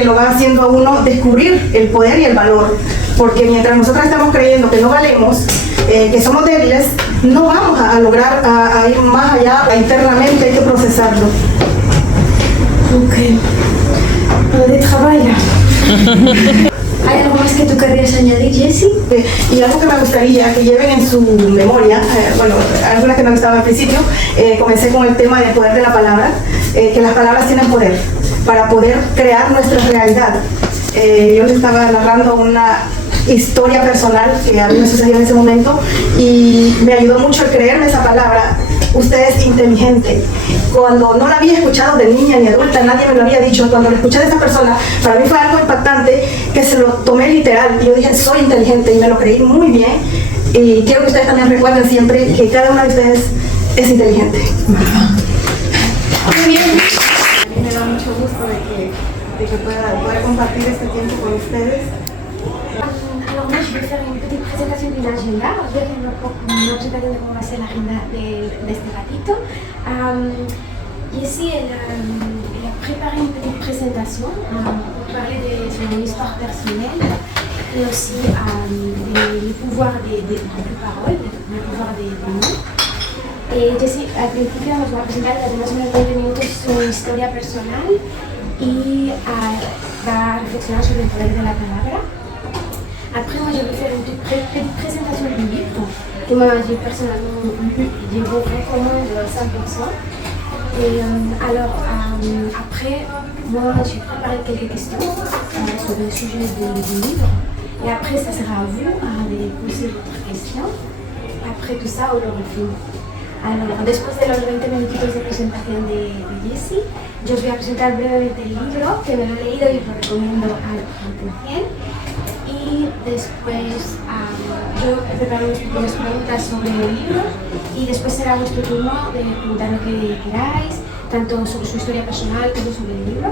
que lo va haciendo a uno descubrir el poder y el valor. Porque mientras nosotros estamos creyendo que no valemos, que somos débiles, no vamos a lograr a ir más allá. Internamente hay que procesarlo. Ok. De trabajo. ¿Hay algo más que tú querrías añadir, Jessie? Y algo que me gustaría que lleven en su memoria, bueno, algunas que no estaban al principio, comencé con el tema del poder de la palabra, que las palabras tienen poder para poder crear nuestra realidad. Yo les estaba narrando una historia personal que a mí me sucedió en ese momento y me ayudó mucho el creerme esa palabra. Usted es inteligente. Cuando no la había escuchado de niña ni adulta, nadie me lo había dicho. Cuando lo escuché de esa persona, para mí fue algo impactante que se lo tomé literal. Y yo dije, soy inteligente, y me lo creí muy bien. Y quiero que ustedes también recuerden siempre que cada una de ustedes es inteligente. Muy bien. A mí me da mucho gusto de que pueda compartir este tiempo con ustedes. Alors moi je vais faire une petite présentation d'une agenda, je vais faire une présentation de cómo va a ser la agenda de este ratito. Jessie elle a préparé une petite présentation pour parler de son histoire personnelle et aussi les pouvoirs des paroles, les pouvoirs des mots. Jessie al principio nos va a presentar además unos 20 minutos su historia personal y va a reflexionar sobre el poder de la palabra. Après, moi, je vais faire une petite présentation du livre que moi, j'ai personnellement lu, je vous recommande 100%. Et alors, après, moi, j'ai préparé quelques questions sur le sujet du livre. Et après, ça sera à vous de poser votre question. Après tout ça, on aura fini. Alors, después de los 20 minutitos de presentación de Jessie, yo os voy a presentar brevemente el libro, que me lo he leído y os lo recomiendo al 100%. Y después yo he preparado unas pequeñas preguntas sobre el libro y después será vuestro turno de preguntar lo que queráis, tanto sobre su historia personal como sobre el libro,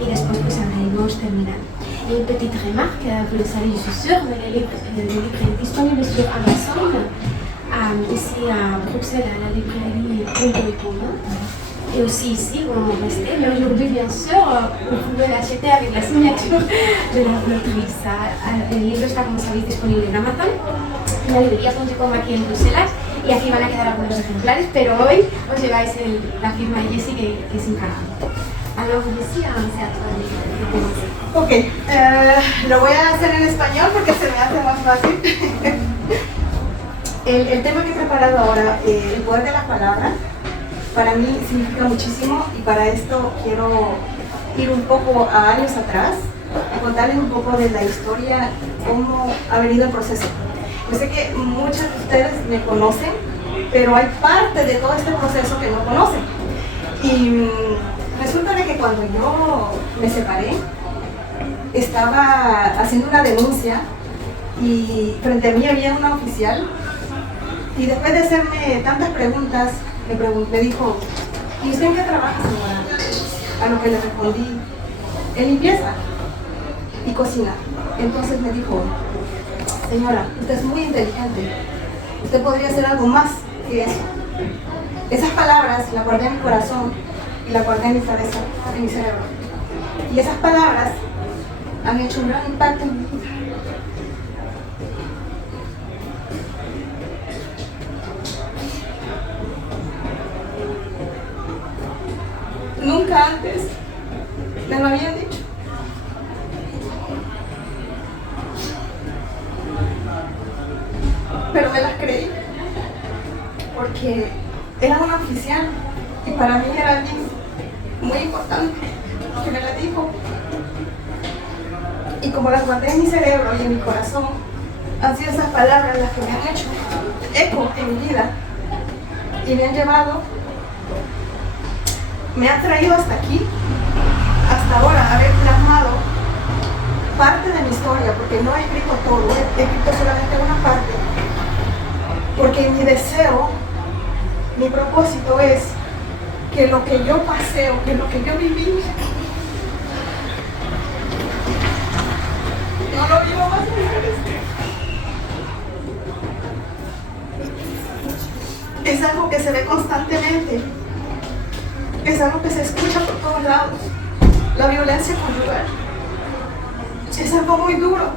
y después pues hablaremos terminando. Et une petite remarque, vous le savez, je suis sûre, mais le livre est disponible sur Amazon, ici à Bruxelles, à la librairie Punto de Commun. Et aussi ici, où on restait. Mais aujourd'hui, bien sûr, vous pouvez l'acheter avec la signature de la autrice. El libro está, como sabéis, disponible en Amazon, en la librería.com aquí en Bruselas, y aquí van a quedar algunos ejemplares, pero hoy os lleváis la firma de Jessie, que es encargada. Alors, Jessie, c'est à toi de commencer. Ok, lo voy a hacer en español porque se me hace más fácil. El tema que he preparado ahora, el poder de la palabra, para mí significa muchísimo, y para esto quiero ir un poco a años atrás y contarles un poco de la historia, cómo ha venido el proceso. Yo sé que muchos de ustedes me conocen, pero hay parte de todo este proceso que no conocen. Y resulta de que cuando yo me separé, estaba haciendo una denuncia y frente a mí había una oficial, y después de hacerme tantas preguntas, me dijo, ¿y usted en qué trabaja, señora? A lo que le respondí, en limpieza y cocina. Entonces me dijo, señora, usted es muy inteligente, usted podría hacer algo más que eso. Esas palabras las guardé en mi corazón y las guardé en mi cabeza, en mi cerebro. Y esas palabras han hecho un gran impacto en mi vida. Nunca antes me lo habían dicho. Pero me las creí, porque era una oficial y para mí era alguien muy importante que me la dijo. Y como las guardé en mi cerebro y en mi corazón, han sido esas palabras las que me han hecho eco en mi vida y me han llevado, me han traído hasta aquí, hasta ahora, haber plasmado parte de mi historia, porque no he escrito todo, he escrito solamente una parte, porque mi deseo, mi propósito es que lo que yo pasé o que lo que yo viví, no lo vivo más mujeres. Es algo que se ve constantemente, es algo que se escucha por todos lados, la violencia conyugal, es algo muy duro.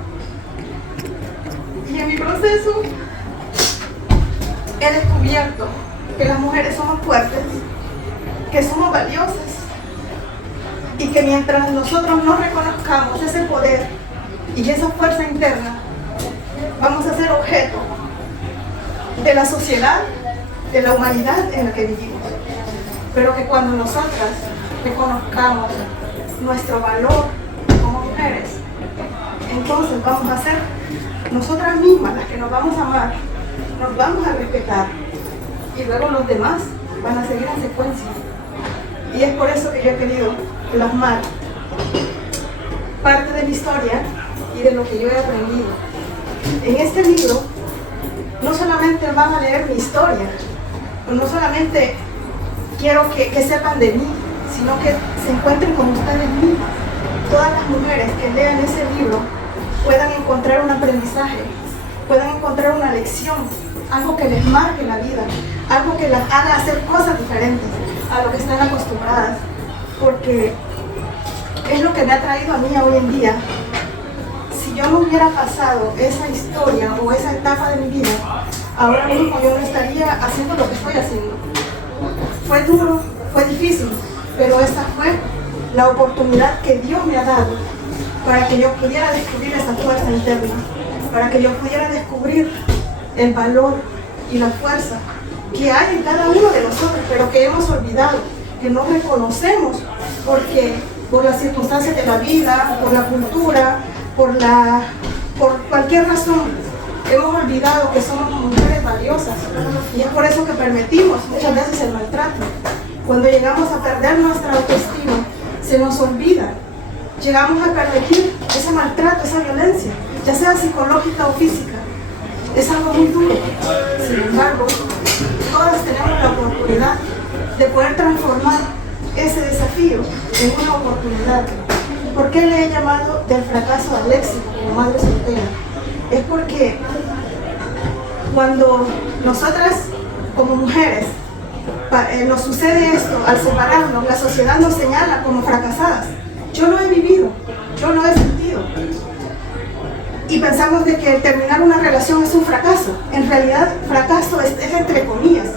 Y en mi proceso he descubierto que las mujeres somos fuertes, que somos valiosas y que mientras nosotros no reconozcamos ese poder y esa fuerza interna, vamos a ser objeto de la sociedad, de la humanidad en la que vivimos. Pero que cuando nosotras reconozcamos nuestro valor como mujeres, entonces vamos a ser nosotras mismas las que nos vamos a amar, nos vamos a respetar y luego los demás van a seguir en secuencia. Y es por eso que yo he querido plasmar parte de mi historia y de lo que yo he aprendido. En este libro no solamente van a leer mi historia, no solamente quiero que sepan de mí, sino que se encuentren con ustedes mismas. Todas las mujeres que lean ese libro puedan encontrar un aprendizaje, puedan encontrar una lección, algo que les marque la vida, algo que las haga hacer cosas diferentes a lo que están acostumbradas, porque es lo que me ha traído a mí hoy en día. Si yo no hubiera pasado esa historia o esa etapa de mi vida, ahora mismo yo no estaría haciendo lo que estoy haciendo. Fue duro, fue difícil, pero esta fue la oportunidad que Dios me ha dado para que yo pudiera descubrir esa fuerza interna, para que yo pudiera descubrir el valor y la fuerza que hay en cada uno de nosotros, pero que hemos olvidado, que no reconocemos, porque por las circunstancias de la vida, por la cultura, por cualquier razón, hemos olvidado que somos mujeres valiosas. Y es por eso que permitimos muchas veces el maltrato. Cuando llegamos a perder nuestra autoestima, se nos olvida. Llegamos a permitir ese maltrato, esa violencia, ya sea psicológica o física. Es algo muy duro. Sin embargo, todas tenemos la oportunidad de poder transformar ese desafío en una oportunidad. ¿Por qué le he llamado del fracaso al éxito como madre soltera? Es porque cuando nosotras como mujeres nos sucede esto, al separarnos, la sociedad nos señala como fracasadas. Yo lo he vivido, yo lo he sentido. Y pensamos de que terminar una relación es un fracaso. En realidad, fracaso es entre comillas,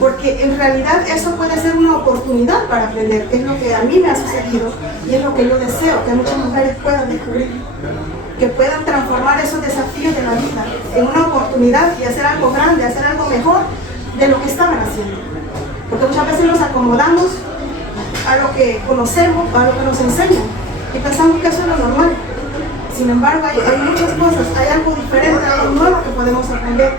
porque en realidad eso puede ser una oportunidad para aprender, que es lo que a mí me ha sucedido y es lo que yo deseo que muchas mujeres puedan descubrir, que puedan transformar esos desafíos de la vida en una oportunidad y hacer algo grande, hacer algo mejor de lo que estaban haciendo. Porque muchas veces nos acomodamos a lo que conocemos, a lo que nos enseñan y pensamos que eso es lo normal. Sin embargo, hay muchas cosas, hay algo diferente, algo nuevo que podemos aprender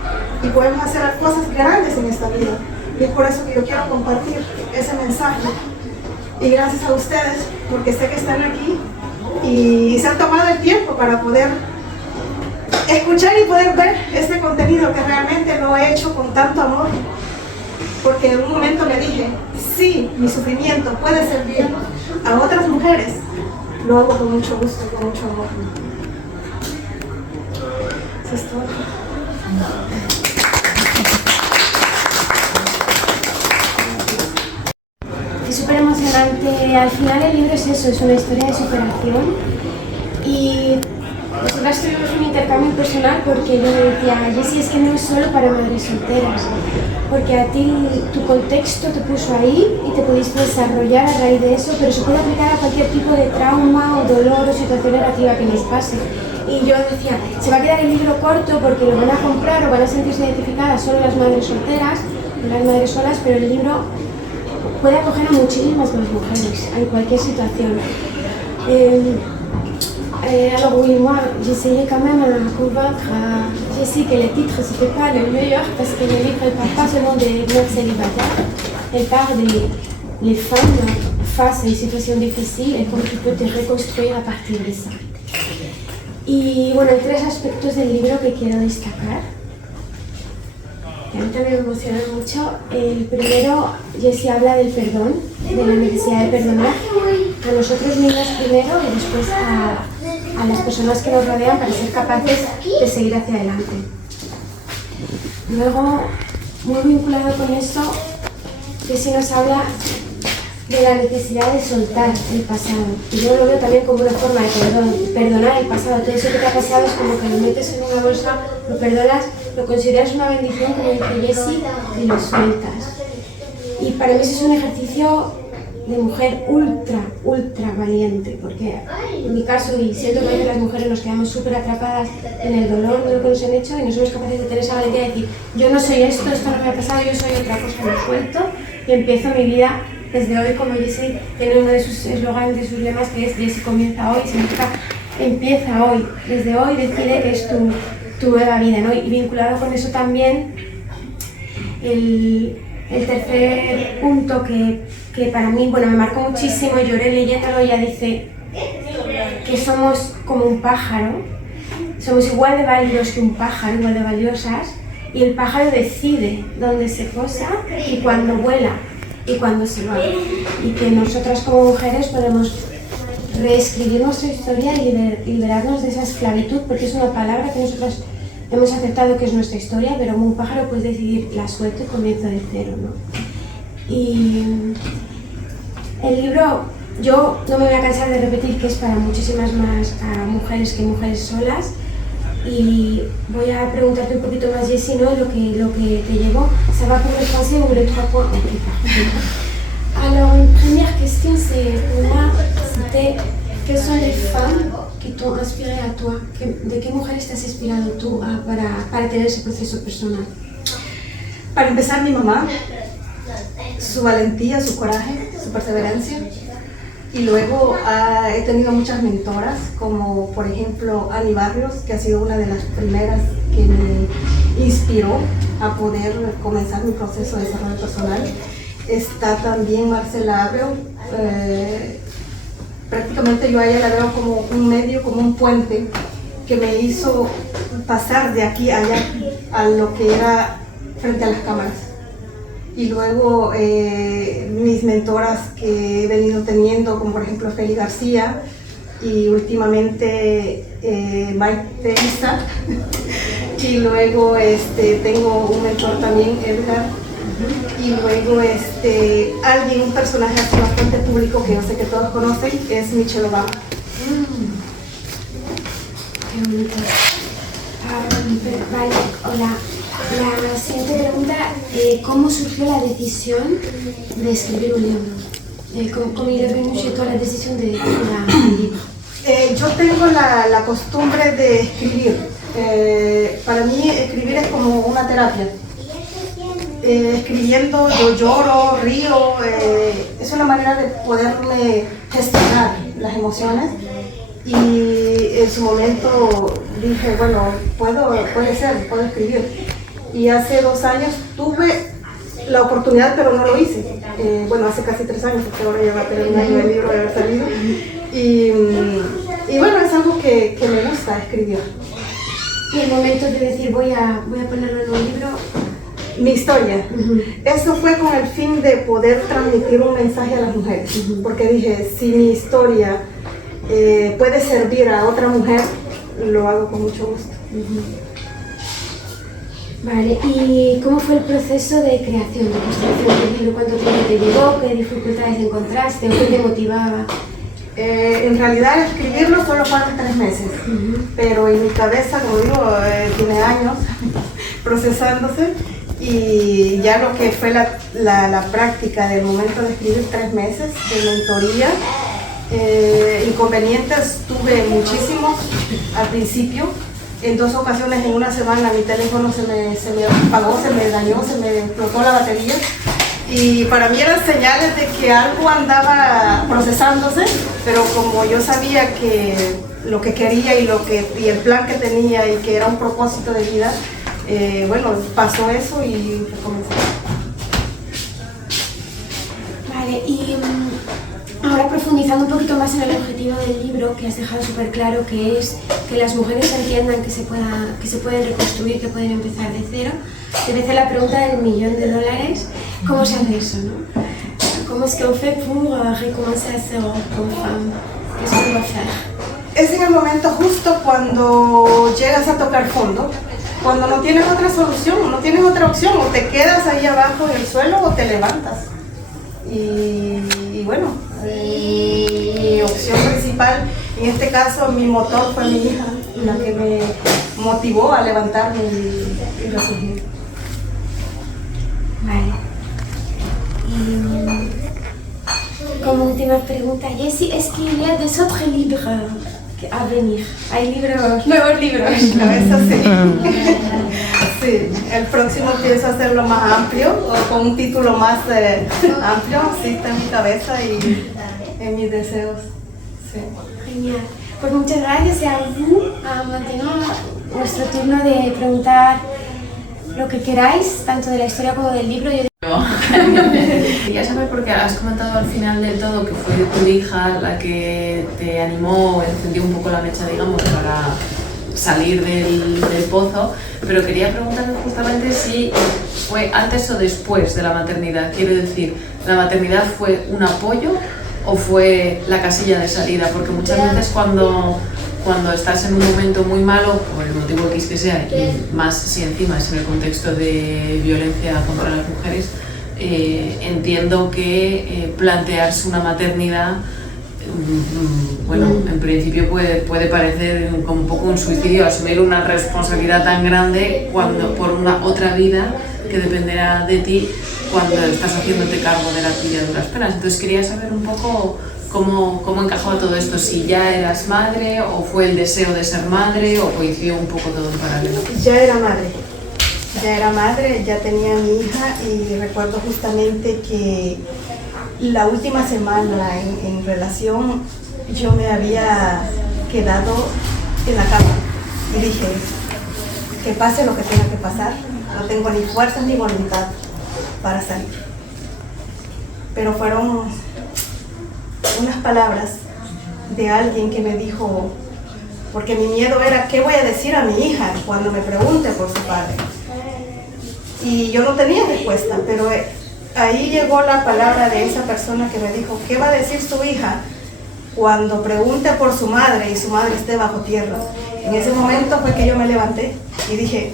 y podemos hacer cosas grandes en esta vida. Y es por eso que yo quiero compartir ese mensaje. Y gracias a ustedes, porque sé que están aquí y se han tomado el tiempo para poder escuchar y poder ver este contenido que realmente lo he hecho con tanto amor. Porque en un momento me dije, sí, mi sufrimiento puede servir a otras mujeres, lo hago con mucho gusto, con mucho amor. Eso es todo. Es súper emocionante. Al final el libro es eso, es una historia de superación. Y nosotras tuvimos un intercambio personal porque yo me decía, Jessie, es que no es solo para madres solteras, porque a ti tu contexto te puso ahí y te pudiste desarrollar a raíz de eso, pero se puede aplicar a cualquier tipo de trauma o dolor o situación negativa que nos pase. Y yo decía, se va a quedar el libro corto porque lo van a comprar o van a sentirse identificadas solo las madres solteras, las madres solas, pero el libro puede acoger a muchísimas más mujeres en cualquier situación. Alors oui, moi j'essayais quand même de convaincre Jessie que le titre c'était pas le meilleur parce que le livre ne parle pas seulement des mères célibataires, elle parle des femmes face à une situation difficile et cómo tu peux te reconstruir a partir de ça. Y bueno, hay tres aspectos del libro que quiero destacar, que a mí también me emociona mucho. El primero, Jessie habla del perdón, de la necesidad de perdonar a nosotros mismos primero y después a las personas que nos rodean para ser capaces de seguir hacia adelante. Luego, muy vinculado con esto, Jessie nos habla de la necesidad de soltar el pasado. Y yo lo veo también como una forma de perdonar el pasado. Todo eso que te ha pasado es como que lo metes en una bolsa, lo perdonas, lo consideras una bendición, como dice Jessie, y lo sueltas. Y para mí eso es un ejercicio de mujer ultra valiente, porque en mi caso, y siento que a veces las mujeres nos quedamos súper atrapadas en el dolor de lo que nos han hecho y no somos capaces de tener esa valentía de decir, yo no soy esto no me ha pasado, yo soy otra cosa, lo suelto y empiezo mi vida desde hoy, como Jessie tiene uno de sus eslogans, de sus lemas, que es Jessie comienza hoy, significa empieza hoy, desde hoy decide que es tu nueva vida, ¿no? Y vinculado con eso también el tercer punto que para mí, bueno, me marcó muchísimo, lloré leyéndolo, ella dice que somos como un pájaro, somos igual de válidos que un pájaro, igual de valiosas, y el pájaro decide dónde se posa y cuándo vuela y cuándo se va. Y que nosotras como mujeres podemos reescribir nuestra historia y liberarnos de esa esclavitud, porque es una palabra que nosotros hemos aceptado que es nuestra historia, pero como un pájaro puedes decidir la suerte y comienzo de cero, ¿no? Y el libro, yo no me voy a cansar de repetir que es para muchísimas más mujeres que mujeres solas, y voy a preguntarte un poquito más, Jessie, ¿no? lo que te llevó. Ça va pour le français ou les 3 points? Ok, parfait. Alors, une première question, c'est pour moi, c'était quelles sont les femmes que t'ont inspiré a toi? ¿De qué mujeres te has inspirado tú para tener ese proceso personal? Para empezar, mi mamá, su valentía, su coraje, su perseverancia. Y luego he tenido muchas mentoras, como por ejemplo Ani Barrios, que ha sido una de las primeras que me inspiró a poder comenzar mi proceso de desarrollo personal. Está también Marcela Abreu. Prácticamente yo a ella la veo como un medio, como un puente que me hizo pasar de aquí a allá a lo que era frente a las cámaras. Y luego mis mentoras que he venido teniendo, como por ejemplo Feli García y últimamente Mike Isa. Y luego tengo un mentor también, Edgar. Y luego un personaje así bastante público que yo sé que todos conocen, es Michelle Obama. Qué bonito. Vale, hola. La siguiente pregunta, ¿cómo surgió la decisión de escribir un libro? ¿Cómo il est venu chez toi la décision de écrire un livre? Yo tengo la costumbre de escribir. Para mí escribir es como una terapia. Escribiendo yo lloro, río, es una manera de poderme gestionar las emociones. Y en su momento dije, bueno, puede ser, puedo escribir. Y hace 2 años tuve la oportunidad, pero no lo hice. Bueno, hace casi 3 años, porque ahora ya va a tener un año el libro de haber salido. Y bueno, es algo que me gusta escribir. Y el momento de decir, voy a ponerlo en un libro. Mi historia. Eso fue con el fin de poder transmitir un mensaje a las mujeres. Porque dije, si mi historia puede servir a otra mujer, lo hago con mucho gusto. Vale, ¿y cómo fue el proceso de creación, de construcción del libro? ¿Cuánto tiempo te llevó? ¿Qué dificultades encontraste? ¿O qué te motivaba? En realidad escribirlo solo fueron 3 meses, pero en mi cabeza, como digo, tiene años procesándose, y ya lo que fue la práctica del momento de escribir 3 meses de mentoría. Inconvenientes tuve muchísimos al principio. En 2 ocasiones, en una semana, mi teléfono se me apagó, se me dañó, se me explotó la batería. Y para mí eran señales de que algo andaba procesándose, pero como yo sabía que lo que quería y el plan que tenía y que era un propósito de vida, bueno, pasó eso y comencé. Vale, y ahora profundizando un poquito más en el objetivo del libro, que has dejado súper claro, que es que las mujeres entiendan que se pueden reconstruir, que pueden empezar de cero, te voy a hacer la pregunta del $1.000.000. ¿Cómo se hace eso, no? ¿Cómo es qu'on fait pour recommencer à zéro comme femme? ¿Qué es lo que hacer? Es en el momento justo cuando llegas a tocar fondo, cuando no tienes otra solución, no tienes otra opción, o te quedas ahí abajo en el suelo o te levantas. Y y bueno, mi opción principal, en este caso mi motor fue mi hija, la que me motivó a levantarme y resurgir. Vale. Y como última pregunta, Jessie, ¿es que il y a des autres libres a venir? ¿Hay libros, nuevos libros? Eso sí. Sí, el próximo pienso hacerlo más amplio, o con un título más amplio, sí, está en mi cabeza y en mis deseos. Sí. Genial. Pues muchas gracias y a vous. Maintenant, nuestro turno de preguntar lo que queráis, tanto de la historia como del libro. Quería saber, porque has comentado al final del todo que fue tu hija la que te animó, encendió un poco la mecha, digamos, para salir del pozo, pero quería preguntarte justamente si fue antes o después de la maternidad. Quiero decir, ¿la maternidad fue un apoyo o fue la casilla de salida? Porque muchas veces cuando estás en un momento muy malo, por el motivo X que sea, y más si encima es en el contexto de violencia contra las mujeres, entiendo que plantearse una maternidad, bueno, en principio puede parecer como un poco un suicidio, asumir una responsabilidad tan grande por una otra vida que dependerá de ti cuando estás haciéndote cargo de la tuya a duras penas. Entonces quería saber un poco cómo encajaba todo esto, si ya eras madre o fue el deseo de ser madre o coincidió un poco todo en paralelo. Ya era madre, ya tenía a mi hija y recuerdo justamente que la última semana en relación yo me había quedado en la cama y dije, que pase lo que tenga que pasar, no tengo ni fuerzas ni voluntad para salir. Pero fueron unas palabras de alguien que me dijo, porque mi miedo era, ¿qué voy a decir a mi hija cuando me pregunte por su padre? Y yo no tenía respuesta, pero ahí llegó la palabra de esa persona que me dijo, ¿qué va a decir su hija cuando pregunte por su madre y su madre esté bajo tierra? En ese momento fue que yo me levanté y dije,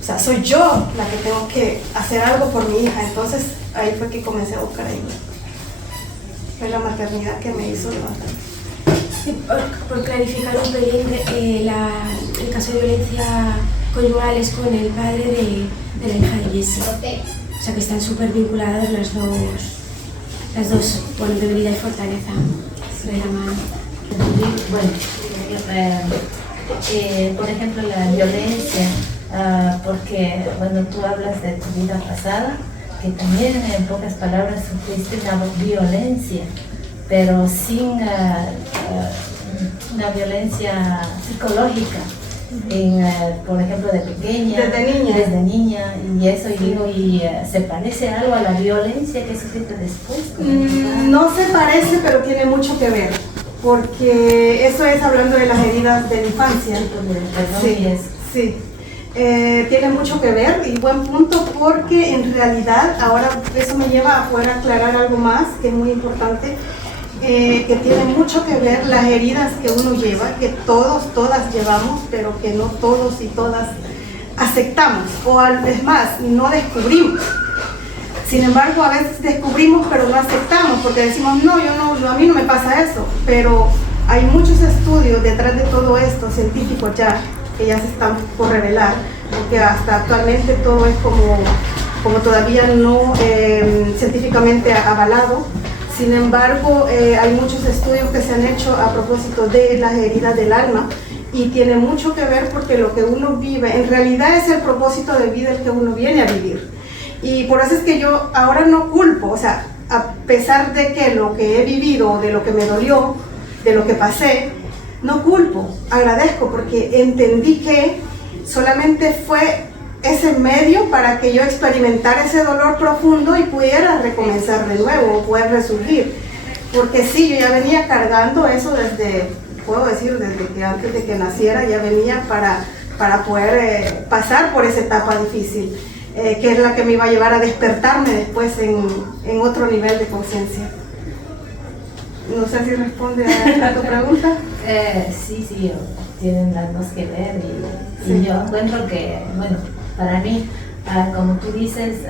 o sea, soy yo la que tengo que hacer algo por mi hija. Entonces ahí fue que comencé a buscar ayuda. Fue la maternidad que me hizo levantar. Sí, por clarificar un pelín, el caso de violencia conyugal es con el padre de la hija de Jessie. O sea que están súper vinculadas las dos, bueno, debilidad y fortaleza de la mano. Bueno, por ejemplo, la violencia, porque cuando tú hablas de tu vida pasada, que también en pocas palabras sufriste una violencia, pero sin una violencia psicológica, por ejemplo, de pequeña, desde niña, y eso, y digo, ¿se parece algo a la violencia que sufriste después? No se parece, pero tiene mucho que ver, porque eso es hablando de las heridas de la infancia. Sí. Tiene mucho que ver, y buen punto, porque en realidad ahora eso me lleva a poder aclarar algo más que es muy importante, que tiene mucho que ver las heridas que uno lleva, que todas llevamos, pero que no todos y todas aceptamos, o es más, no descubrimos. Sin embargo, a veces descubrimos pero no aceptamos, porque decimos, no, a mí no me pasa eso, pero hay muchos estudios detrás de todo esto, científicos ya, que ya se están por revelar, porque hasta actualmente todo es como todavía no científicamente avalado. Sin embargo, hay muchos estudios que se han hecho a propósito de las heridas del alma y tiene mucho que ver porque lo que uno vive, en realidad es el propósito de vida el que uno viene a vivir. Y por eso es que yo ahora no culpo, o sea, a pesar de que lo que he vivido, de lo que me dolió, de lo que pasé, no culpo, agradezco porque entendí que solamente fue ese medio para que yo experimentara ese dolor profundo y pudiera recomenzar de nuevo, poder resurgir. Porque sí, yo ya venía cargando eso desde que antes de que naciera, ya venía para poder pasar por esa etapa difícil, que es la que me iba a llevar a despertarme después en otro nivel de conciencia. No sé si responde a tu pregunta. Sí, tienen las dos que ver y Sí. yo encuentro que, bueno, para mí, como tú dices,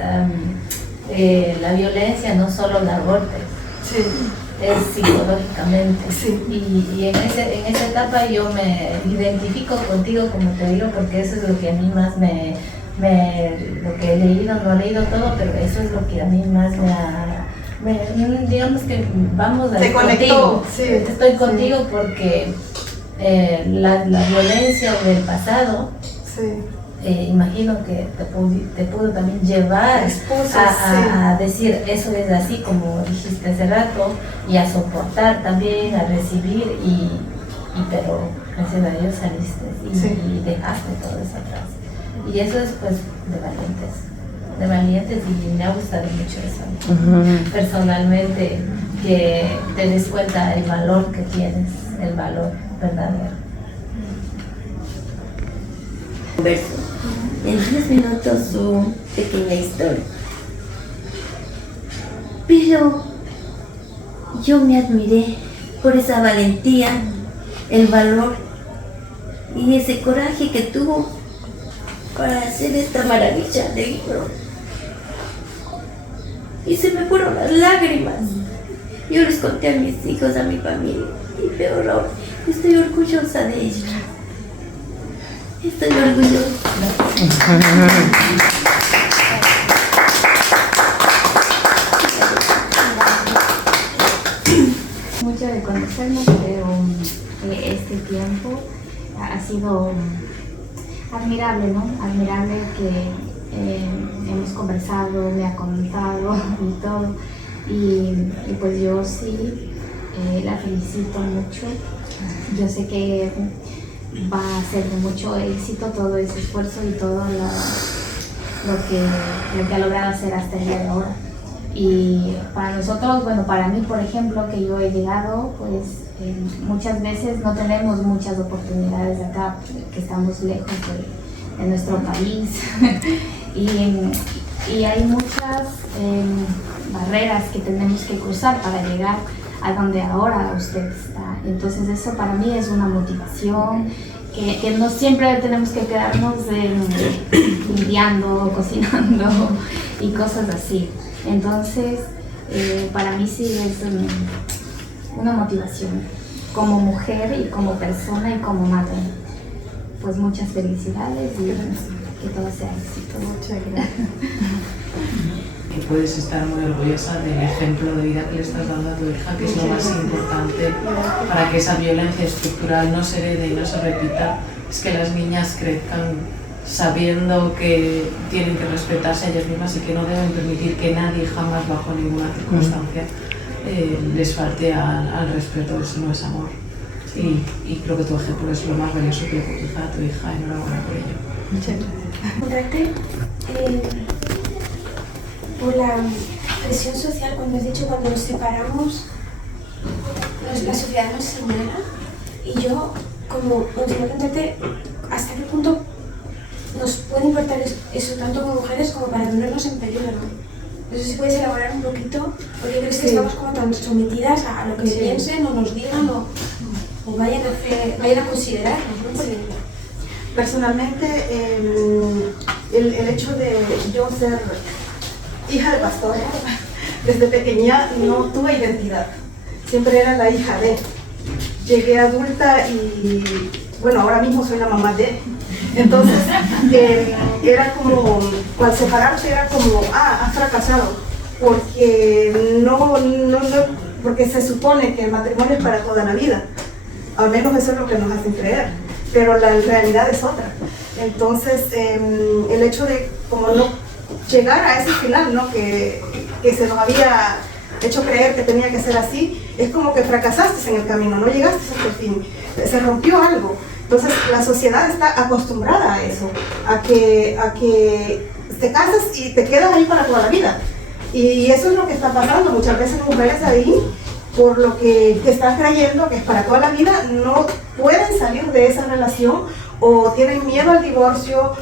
la violencia no solo da golpes, Sí. Sí. Es psicológicamente. Sí. Y en esa etapa yo me identifico contigo, como te digo, porque eso es lo que a mí más lo que he leído, no he leído todo, pero eso es lo que a mí más digamos que vamos a te conectó. Sí. Estoy contigo porque la violencia del pasado, sí. Imagino que te pudo también llevar a decir eso es así como dijiste hace rato, y a soportar también, a recibir, pero gracias a Dios saliste y dejaste todo eso atrás. Y eso es pues de valientes, y me ha gustado mucho eso. Personalmente, que te des cuenta el valor que tienes, el valor verdadero. En 10 minutos su pequeña historia. Pero yo me admiré por esa valentía, el valor y ese coraje que tuvo para hacer esta maravilla de libro. Y se me fueron las lágrimas. Yo les conté a mis hijos, a mi familia, y peor aún, estoy orgullosa de ellos. Estoy orgullosa. Mucho de conocernos, pero este tiempo ha sido admirable, ¿no? Admirable que hemos conversado, me ha contado y todo. Y pues yo sí la felicito mucho. Yo sé que va a ser de mucho éxito todo ese esfuerzo y todo lo que ha logrado hacer hasta el día de ahora. Y para nosotros, bueno, para mí, por ejemplo, que yo he llegado, pues muchas veces no tenemos muchas oportunidades acá, que estamos lejos de nuestro país. y hay muchas barreras que tenemos que cruzar para llegar a donde ahora usted está. Entonces eso para mí es una motivación, que no siempre tenemos que quedarnos limpiando, cocinando y cosas así. Entonces para mí sí es una motivación como mujer y como persona y como madre. Pues muchas felicidades y que todo sea éxito. Muchas gracias. Que puedes estar muy orgullosa del ejemplo de vida que le estás dando a tu hija, que es lo más importante para que esa violencia estructural no se herede y no se repita, es que las niñas crezcan sabiendo que tienen que respetarse a ellas mismas y que no deben permitir que nadie jamás, bajo ninguna circunstancia, les falte al respeto. Eso no es amor. Y creo que tu ejemplo es lo más valioso que le puedes dar a tu hija. Enhorabuena por ello. Muchas gracias. Por la presión social, cuando has dicho cuando nos separamos, la sociedad nos señala, y yo como continuo preguntarte hasta qué punto nos puede importar eso tanto como mujeres como para ponernos en peligro. No sé si puedes elaborar un poquito, porque creo que estamos como tan sometidas a lo que piensen o nos digan o vayan a considerar. Sí. Personalmente, el hecho de yo ser hija de pastor, desde pequeña no tuve identidad, siempre era la hija de. Llegué adulta y bueno, ahora mismo soy la mamá de. Entonces era como, al separarse era como, has fracasado, porque porque se supone que el matrimonio es para toda la vida, al menos eso es lo que nos hacen creer, pero la realidad es otra. Entonces el hecho de como no llegar a ese final, ¿no? que se nos había hecho creer que tenía que ser así, es como que fracasaste en el camino, no llegaste hasta el fin, se rompió algo. Entonces la sociedad está acostumbrada a eso, a que te casas y te quedas ahí para toda la vida. Y eso es lo que está pasando, muchas veces mujeres ahí, por lo que están creyendo que es para toda la vida, no pueden salir de esa relación o tienen miedo al divorcio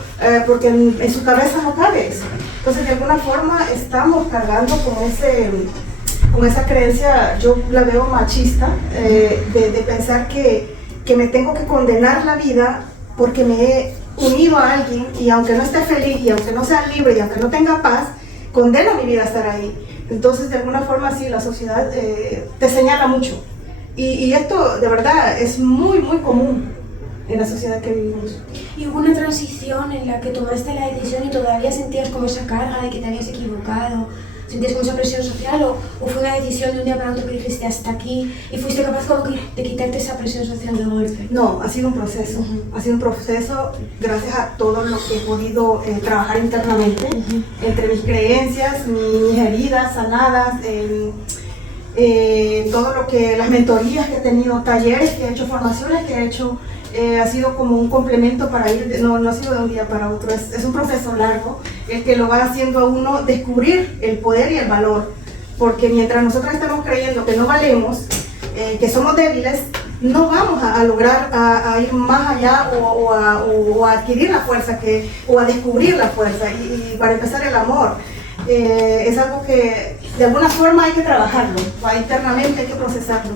porque en su cabeza no cabe eso. Entonces de alguna forma estamos cargando con esa creencia, yo la veo machista, de pensar que me tengo que condenar la vida porque me he unido a alguien y aunque no esté feliz y aunque no sea libre y aunque no tenga paz, condeno mi vida a estar ahí. Entonces, de alguna forma, sí, la sociedad te señala mucho. Y esto, de verdad, es muy, muy común en la sociedad que vivimos. ¿Y hubo una transición en la que tomaste la decisión y todavía sentías como esa carga de que te habías equivocado? ¿Sentías como esa presión social o fue una decisión de un día para otro que dijiste hasta aquí y fuiste capaz como que de quitarte esa presión social de golpe? No, ha sido un proceso. Ha sido un proceso gracias a todo lo que he podido trabajar internamente, entre mis creencias, mis heridas sanadas, todo lo que, las mentorías que he tenido, talleres que he hecho, formaciones que he hecho, ha sido como un complemento para ir, no ha sido de un día para otro, es un proceso largo, el que lo va haciendo a uno descubrir el poder y el valor, porque mientras nosotros estamos creyendo que no valemos, que somos débiles, no vamos a lograr a ir más allá o a adquirir la fuerza, o a descubrir la fuerza, y para empezar el amor. Es algo que de alguna forma hay que trabajarlo, internamente hay que procesarlo.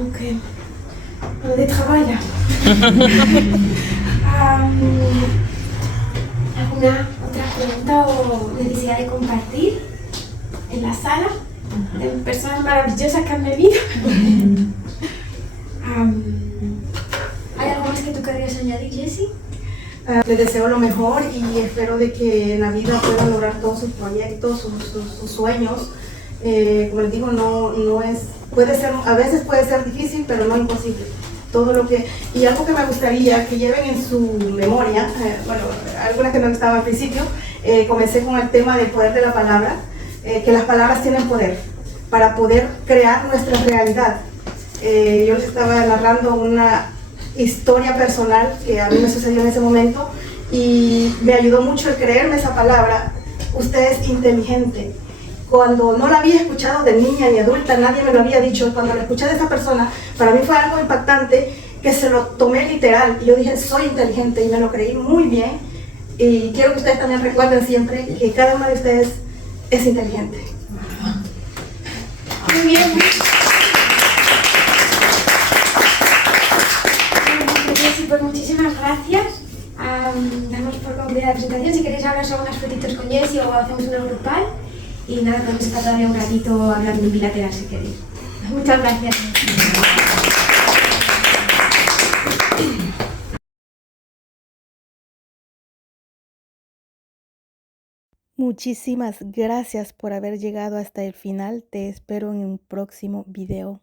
Ok. De trabajo. ¿Alguna otra pregunta o necesidad de compartir en la sala? De personas maravillosas que han venido. ¿Hay algo más que tú querrías añadir, Jessie? Les deseo lo mejor y espero de que en la vida puedan lograr todos sus proyectos, sus sueños. Como les digo, no es, puede ser, a veces puede ser difícil, pero no imposible. Todo lo que, y algo que me gustaría que lleven en su memoria, bueno, algunas que no estaban al principio, comencé con el tema del poder de la palabra, que las palabras tienen poder para poder crear nuestra realidad. Yo les estaba narrando una historia personal que a mí me sucedió en ese momento y me ayudó mucho el creerme esa palabra. Usted es inteligente. Cuando no la había escuchado de niña ni adulta, nadie me lo había dicho. Cuando la escuché de esa persona, para mí fue algo impactante que se lo tomé literal. Y yo dije, soy inteligente, y me lo creí muy bien. Y quiero que ustedes también recuerden siempre que cada una de ustedes es inteligente. Muy bien. Pues muchísimas gracias. Damos por concluida la presentación. Si queréis hablar solo unas fotitos con Jessie o hacemos una grupal. Y nada, podemos estar todavía un ratito hablando en bilateral si queréis. Muchas gracias. Muchísimas gracias por haber llegado hasta el final. Te espero en un próximo video.